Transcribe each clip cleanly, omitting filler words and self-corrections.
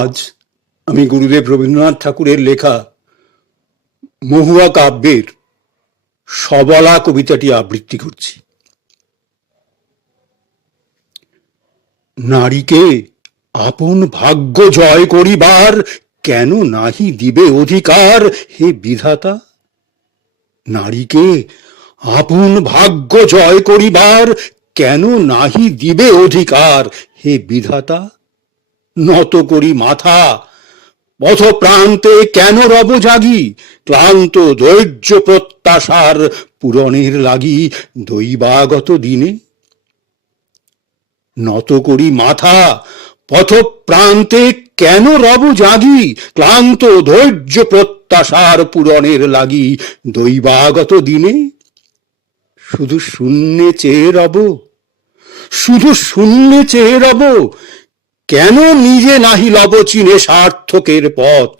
আজ আমি গুরুদেব রবীন্দ্রনাথ ঠাকুরের লেখা মহুয়া কাব্যের সবলা কবিতাটি আবৃত্তি করছি। নারীকে আপন ভাগ্য জয় করিবার কেন নাহি দিবে অধিকার হে বিধাতা? নারীকে আপন ভাগ্য জয় করিবার কেন নাহি দিবে অধিকার হে বিধাতা? নত করি মাথা, পথ প্রান্তে কেন রব জাগি, ক্লান্ত ধৈর্য প্রত্যাশার পূরণের লাগি দৈবাগত দিনে? নত করি মাথা, পথ প্রান্তে কেন রব জাগি, ক্লান্ত ধৈর্য প্রত্যাশার পূরণের লাগি দৈবাগত দিনে? শুধু শূন্যে চেয়ে রব, শুধু শূন্যে চেয়ে রব, কেন নিজে নাহি লব চিনে সার্থকের পথ?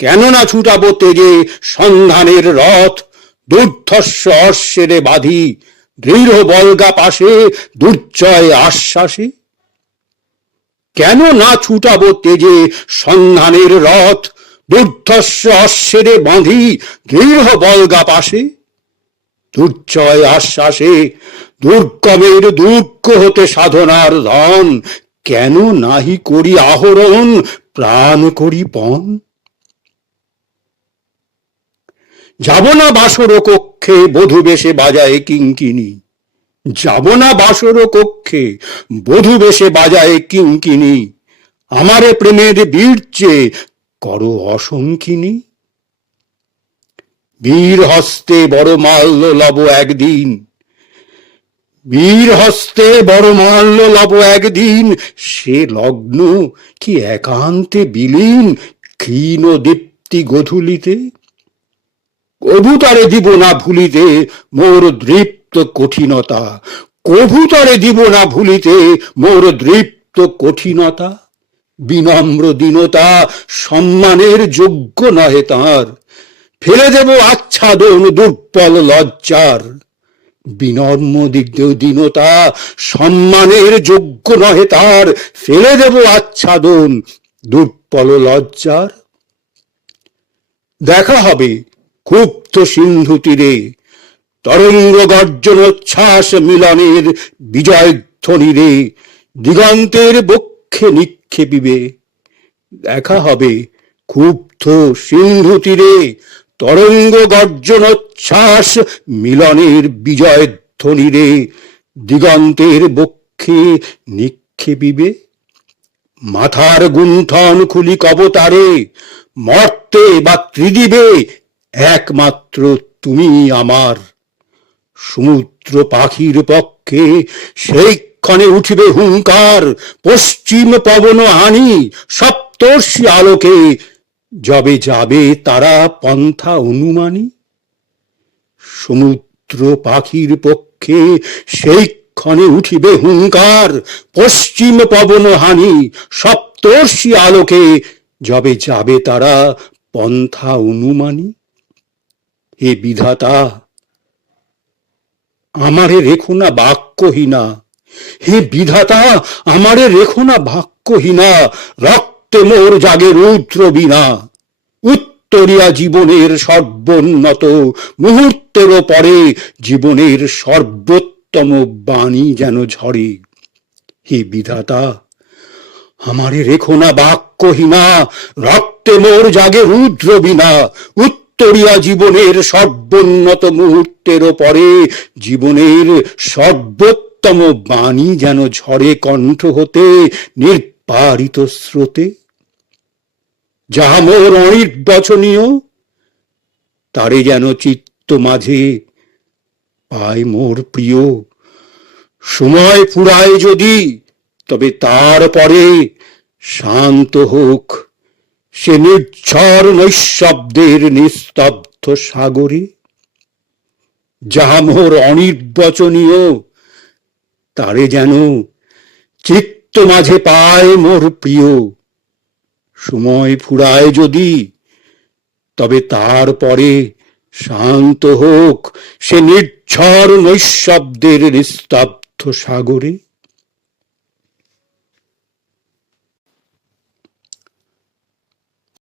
কেন না ছুটাবো তেজে সন্ধানের রথ, দুর্ধর্ষ অশ্বেরে বাঁধি দৃঢ় বলগা পাশে দুর্জয় আশ্বাসে? কেন না ছুটাবো তেজে সন্ধানের রথ, দুর্ধর্ষ অশ্বেরে বাঁধি দৃঢ় বলগা পাশে? দুর্জয় আশ্বাসে দুর্গমের দুর্গ হতে সাধনার ধন কেন নাহি করি আহরণ, প্রাণ করি পণ? যাব না বাসর কক্ষে বধূ বেশে বাজায় কিঙ্কিনি, যাব না বাসর কক্ষে বধূ বেশে বাজায় কিঙ্কিনি, আমারে প্রেমের বীর্যে করো অসংখিনী। বীর হস্তে বড় মাল্য লব একদিন, বীর হস্তে বড় মাল্য লব একদিন, সে লগ্ন কি একান্তে বিলীন ক্ষীণ দীপ্তি গধূলিতে? কবুতরে দিব না ভুলিতে মোর দৃপ্ত কঠিনতা, কবুতরে দিব না ভুলিতে মোর দৃপ্ত কঠিনতা। বিনম্র দীনতা সম্মানের যোগ্য নহে তাঁর, ফেলে দেব আচ্ছাদন দুর্বল লজ্জার। বিনম্র দীনতা সম্মানের যোগ্য নহে তার, ফেলে দেব আচ্ছাদন দুর্বল লজ্জার। দেখা হবে ক্ষুব্ধ সিন্ধু তীরে তরঙ্গ গর্জনোচ্ছ্বাস মিলনের বিজয় ধ্বনিরে দিগন্তের বক্ষে নিক্ষেপিবে। দেখা হবে ক্ষুব্ধ সিন্ধু তীরে তরঙ্গ গর্জনোচ্ছ্বাস মিলনের বিজয় ধ্বনিরে দিগন্তের বক্ষে নিক্ষেপিবে। মাথার গুণ্ঠন খুলি কবতারে, মর্তে বা ত্রিদিবে একমাত্র তুমি আমার। সমুদ্র পাখির পক্ষে সেই ক্ষণে উঠিবে হুঙ্কার, পশ্চিম পবন আনি সপ্তর্ষি আলোকে যবে যাবে তারা পন্থা অনুমানী। সমুদ্র পাখির পক্ষে সেই ক্ষণে উঠিবে হুঙ্কার, পশ্চিম পবন হানি সপ্তর্ষি আলোকে যবে যাবে তারা পন্থা অনুমানী। হে বিধাতা, আমারে রেখো না বাক্যহীনা, হে বিধাতা আমারে রেখো না বাক্যহীনা, রক্তে মোর জাগে রুদ্র বীণা। উত্তরিয়া জীবনের সর্বোন্নত মুহূর্তেরও পরে জীবনের সর্বোত্তম বাণী যেন ঝরে। হে বিধাতা, আমারে রেখো না বাক্যহীনা, রক্তে মোর জাগে রুদ্র বীণা। উত্তরিয়া জীবনের সর্বোন্নত মুহূর্তেরও পরে জীবনের সর্বোত্তম বাণী যেন ঝরে কণ্ঠ হতে নির্বারিত স্রোতে। যাহা মোর অনির্বচনীয় তারে যেন চিত্ত মাঝে পায় মোর প্রিয়। সময় ফুরায় যদি তবে তারপরে শান্ত হোক সে নির্ঝর নৈঃশব্দের নিস্তব্ধ সাগরে। যাহা মোর অনির্বচনীয় তারে যেন চিত্ত মাঝে পায় মোর প্রিয়। সময় ফুরায় যদি তবে তারপরে শান্ত হোক সে নির্ঝর নৈঃশব্দের নিস্তব্ধ সাগরে।